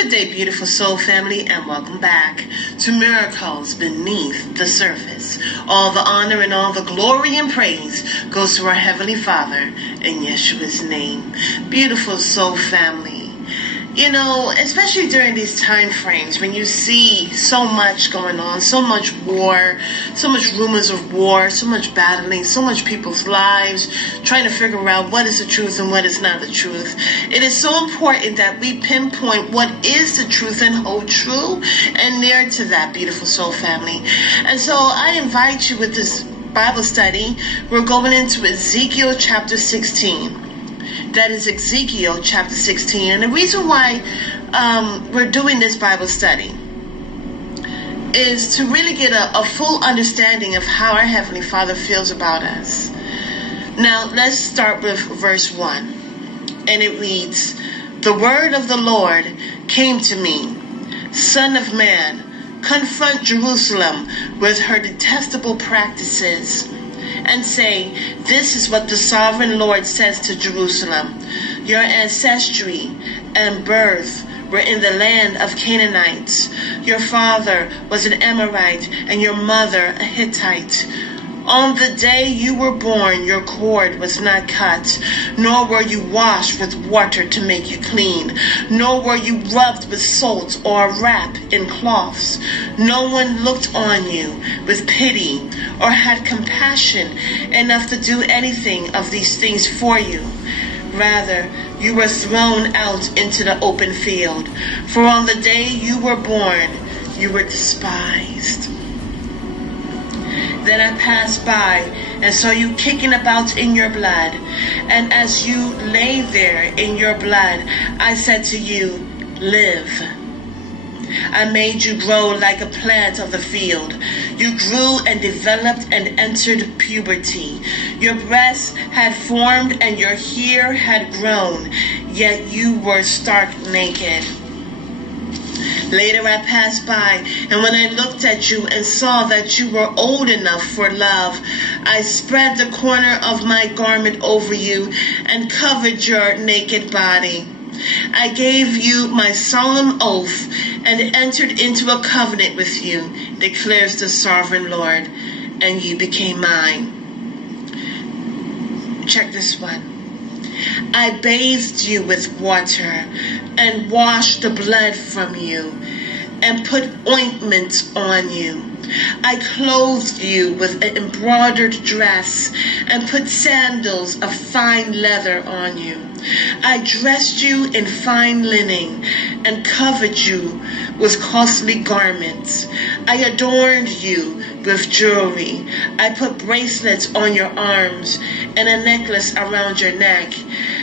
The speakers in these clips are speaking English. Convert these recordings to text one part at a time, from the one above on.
Good day, beautiful soul family, and welcome back to Miracles Beneath the Surface. All the honor and all the glory and praise goes to our Heavenly Father in Yeshua's name. Beautiful soul family. You know, especially during these time frames when you see so much going on, so much war, so much rumors of war, so much battling, so much people's lives, trying to figure out what is the truth and what is not the truth. It is so important that we pinpoint what is the truth and hold true and near to that, beautiful soul family. And so I invite you with this Bible study. We're going into Ezekiel chapter 16. That is Ezekiel chapter 16. And the reason why we're doing this Bible study is to really get a full understanding of how our Heavenly Father feels about us. Now, let's start with verse 1. And it reads, "The word of the Lord came to me, Son of man, confront Jerusalem with her detestable practices, and say, this is what the sovereign Lord says to Jerusalem. Your ancestry and birth were in the land of Canaanites. Your father was an Amorite and your mother a Hittite. On the day you were born, your cord was not cut, nor were you washed with water to make you clean, nor were you rubbed with salt or wrapped in cloths. No one looked on you with pity or had compassion enough to do anything of these things for you. Rather, you were thrown out into the open field, for on the day you were born, you were despised. Then I passed by and saw you kicking about in your blood. And as you lay there in your blood, I said to you, live. I made you grow like a plant of the field. You grew and developed and entered puberty. Your breasts had formed and your hair had grown, yet you were stark naked. Later I passed by, and when I looked at you and saw that you were old enough for love, I spread the corner of my garment over you and covered your naked body. I gave you my solemn oath and entered into a covenant with you, declares the sovereign Lord, and you became mine." Check this one. "I bathed you with water and washed the blood from you and put ointment on you. I clothed you with an embroidered dress and put sandals of fine leather on you. I dressed you in fine linen and covered you with costly garments. I adorned you with jewelry. I put bracelets on your arms and a necklace around your neck.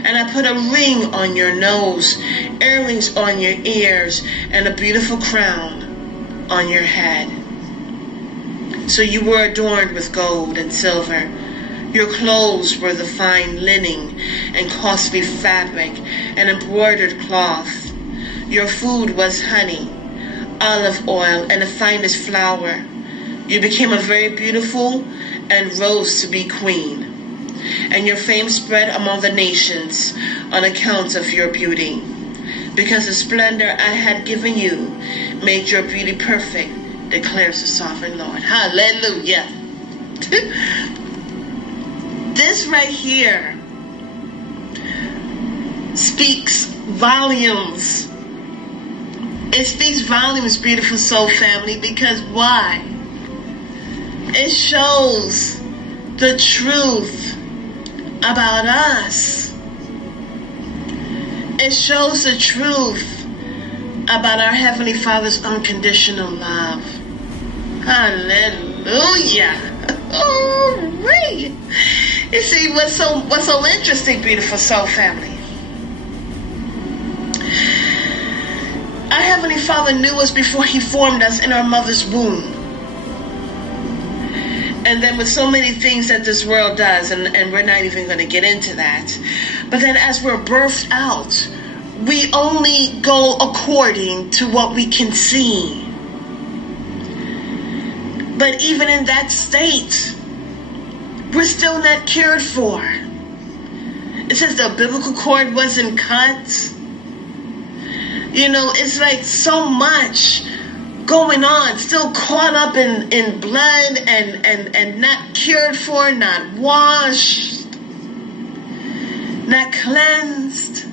And I put a ring on your nose, earrings on your ears, and a beautiful crown on your head. So you were adorned with gold and silver. Your clothes were the fine linen and costly fabric and embroidered cloth. Your food was honey, olive oil, and the finest flour. You became a very beautiful and rose to be queen. And your fame spread among the nations on account of your beauty, because the splendor I had given you made your beauty perfect, declares the sovereign Lord." Hallelujah. This right here speaks volumes. It speaks volumes, beautiful soul family, because why? It shows the truth about us. It shows the truth about our Heavenly Father's unconditional love. Hallelujah. Oh, wait. You see, what's so interesting, beautiful soul family? Our Heavenly Father knew us before He formed us in our mother's womb. And then with so many things that this world does, and we're not even going to get into that. But then as we're birthed out, we only go according to what we can see. But even in that state, we're still not cared for. It says the umbilical cord wasn't cut. It's like so much going on, still caught up in blood and not cared for, not washed, not cleansed,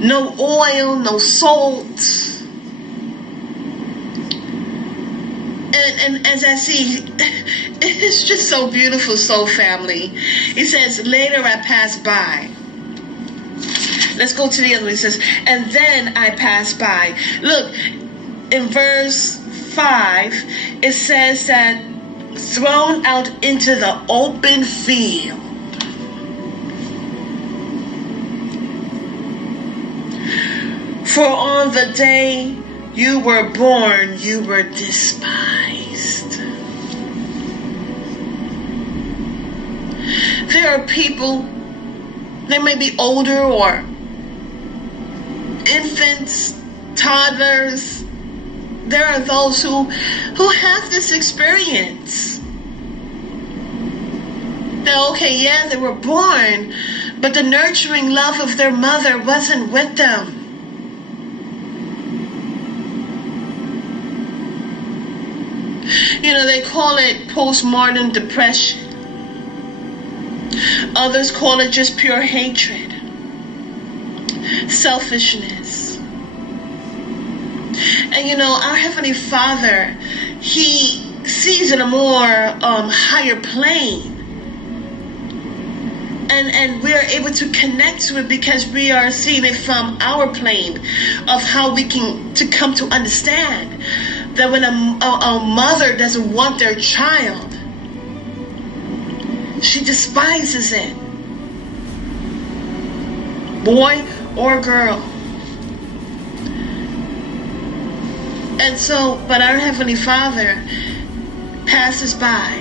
no oil, no salt. And as I see, it's just so beautiful, soul family. He says, later I passed by. Let's go to the other one. He says, and then I passed by. Look, in verse 5, it says that thrown out into the open field. For on the day you were born, you were despised. There are people, they may be older or infants, toddlers. There are those who have this experience. That, okay, yeah, they were born, but the nurturing love of their mother wasn't with them. They call it postmortem depression. Others call it just pure hatred, selfishness. And our Heavenly Father, He sees in a more higher plane. And we are able to connect to it because we are seeing it from our plane of how we can to come to understand that when a mother doesn't want their child, she despises it, boy or girl. And so, but our Heavenly Father passes by.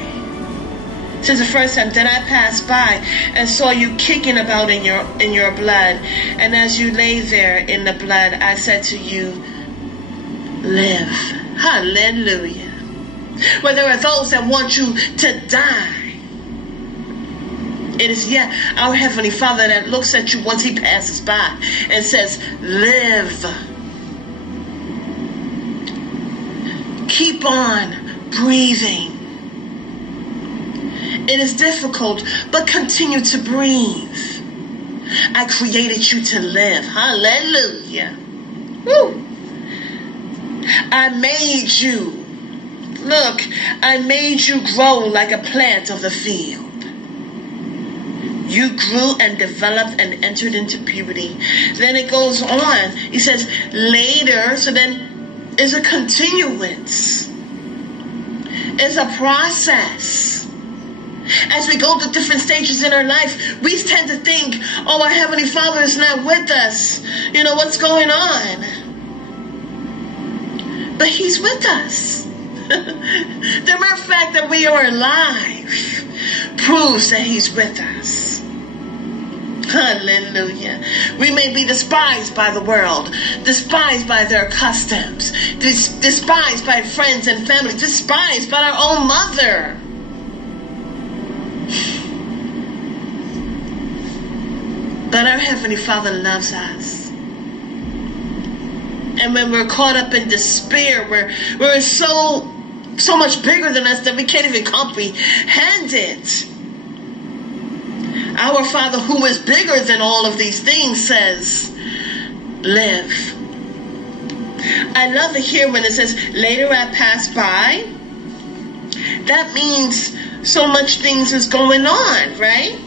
It says the first time, then I passed by and saw you kicking about in your blood, and as you lay there in the blood, I said to you, live. Hallelujah. Well, there are those that want you to die. It is yet our Heavenly Father that looks at you once He passes by and says, live. Keep on breathing. It is difficult, but continue to breathe. I created you to live. Hallelujah. Woo. I made you. Look, I made you grow like a plant of the field. You grew and developed and entered into puberty. Then it goes on. He says later, so then it's a continuance. It's a process. As we go through different stages in our life, we tend to think, oh, our Heavenly Father is not with us. What's going on? But He's with us. The mere fact that we are alive proves that He's with us. Hallelujah. We may be despised by the world, despised by their customs, despised by friends and family, despised by our own mother. But our Heavenly Father loves us. And when we're caught up in despair, we're so much bigger than us that we can't even comprehend it. Our Father, who is bigger than all of these things, says, live. I love it here when it says, later I passed by. That means so much things is going on, right?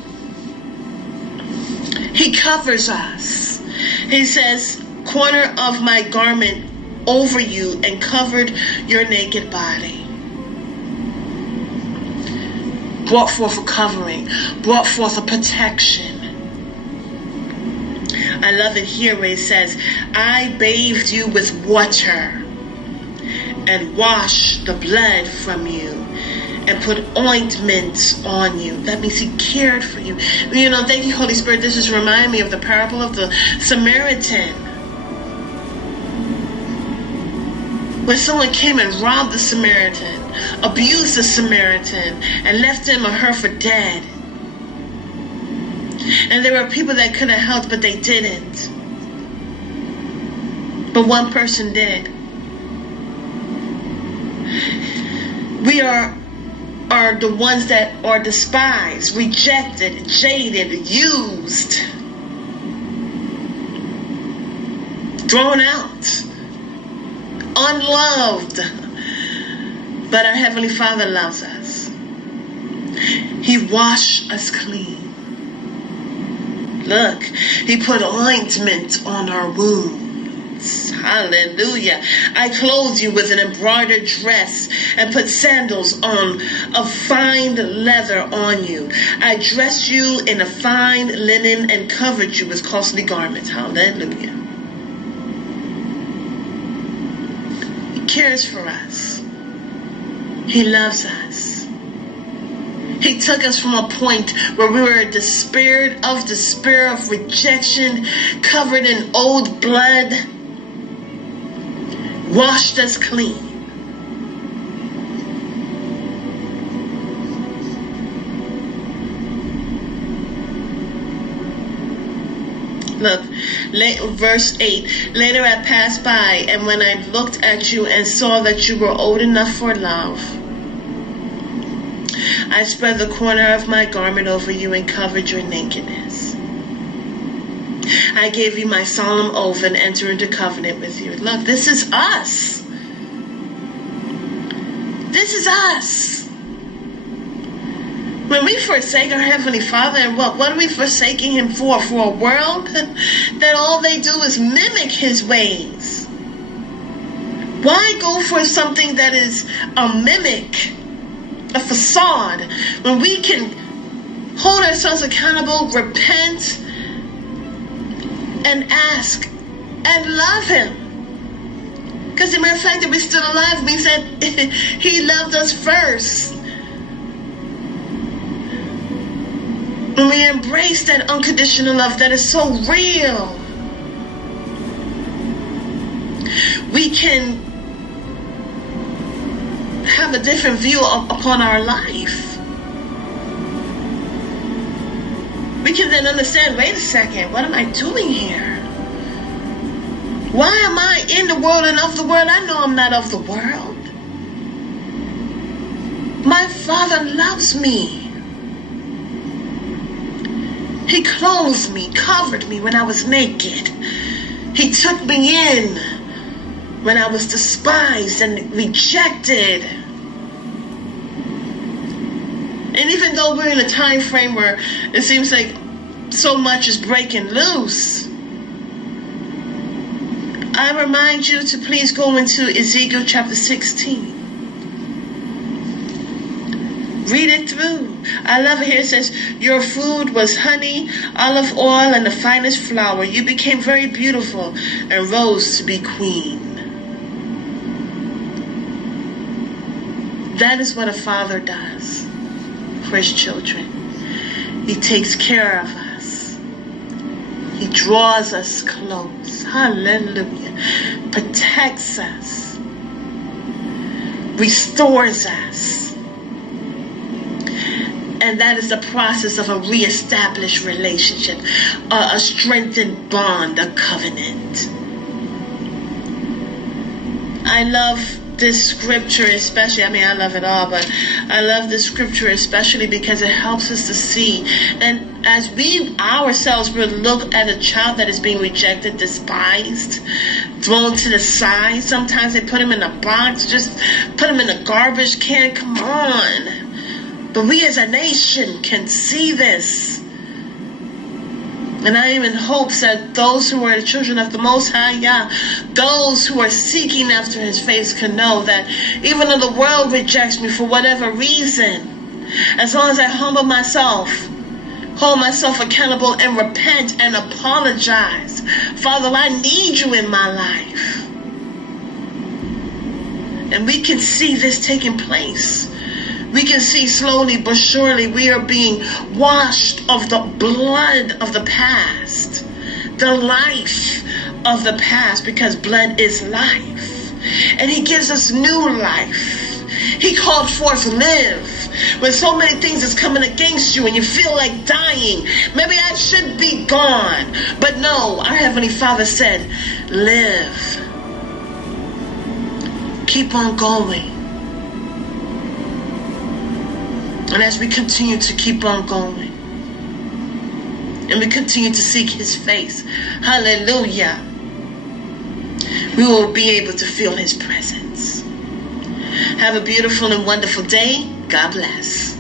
He covers us. He says, corner of my garment over you and covered your naked body. Brought forth a covering, brought forth a protection. I love it here where it says, I bathed you with water and washed the blood from you and put ointment on you. That means He cared for you. Thank you, Holy Spirit. This is reminding me of the parable of the Samaritan. When someone came and robbed the Samaritan, abused the Samaritan, and left him or her for dead. And there were people that could have helped, but they didn't. But one person did. We are the ones that are despised, rejected, jaded, used, thrown out, unloved. But our Heavenly Father loves us. He washed us clean. Look, He put ointment on our wounds. Hallelujah. I clothed you with an embroidered dress and put sandals on of fine leather on you. I dressed you in a fine linen and covered you with costly garments. Hallelujah. He cares for us. He loves us. He took us from a point where we were despair of rejection, covered in old blood, washed us clean. Look, verse 8. Later I passed by, and when I looked at you and saw that you were old enough for love, I spread the corner of my garment over you and covered your nakedness. I gave you my solemn oath and entered into covenant with you. Look, this is us. This is us. When we forsake our Heavenly Father, and what are we forsaking Him for? For a world that all they do is mimic His ways. Why go for something that is a mimic, a facade, when we can hold ourselves accountable, repent, and ask and love Him? Because the mere fact that we're still alive means that He loved us first. When we embrace that unconditional love that is so real, we can have a different view upon our life. We can then understand, wait a second, what am I doing here? Why am I in the world and of the world? I know I'm not of the world. My Father loves me. He clothed me, covered me when I was naked. He took me in when I was despised and rejected. And even though we're in a time frame where it seems like so much is breaking loose, I remind you to please go into Ezekiel chapter 16. Read it through. I love it here. It says, your food was honey, olive oil, and the finest flour. You became very beautiful and rose to be queen. That is what a father does for his children. He takes care of us. He draws us close. Hallelujah. Protects us. Restores us. And that is the process of a reestablished relationship, a strengthened bond, a covenant. I love this scripture especially. I love it all, but I love this scripture especially because it helps us to see. And as we ourselves will look at a child that is being rejected, despised, thrown to the side. Sometimes they put him in a box, just put him in a garbage can. Come on. But we as a nation can see this. And I am in hopes that those who are the children of the Most High Yah, those who are seeking after His face, can know that even though the world rejects me for whatever reason, as long as I humble myself, hold myself accountable and repent and apologize, Father, I need you in my life. And we can see this taking place. We can see slowly but surely we are being washed of the blood of the past, the life of the past, because blood is life. And He gives us new life. He called forth live. When so many things is coming against you and you feel like dying, maybe I should be gone. But no, our Heavenly Father said, live. keep on going. And as we continue to keep on going, and we continue to seek his face, hallelujah, we will be able to feel his presence. Have a beautiful and wonderful day. God bless.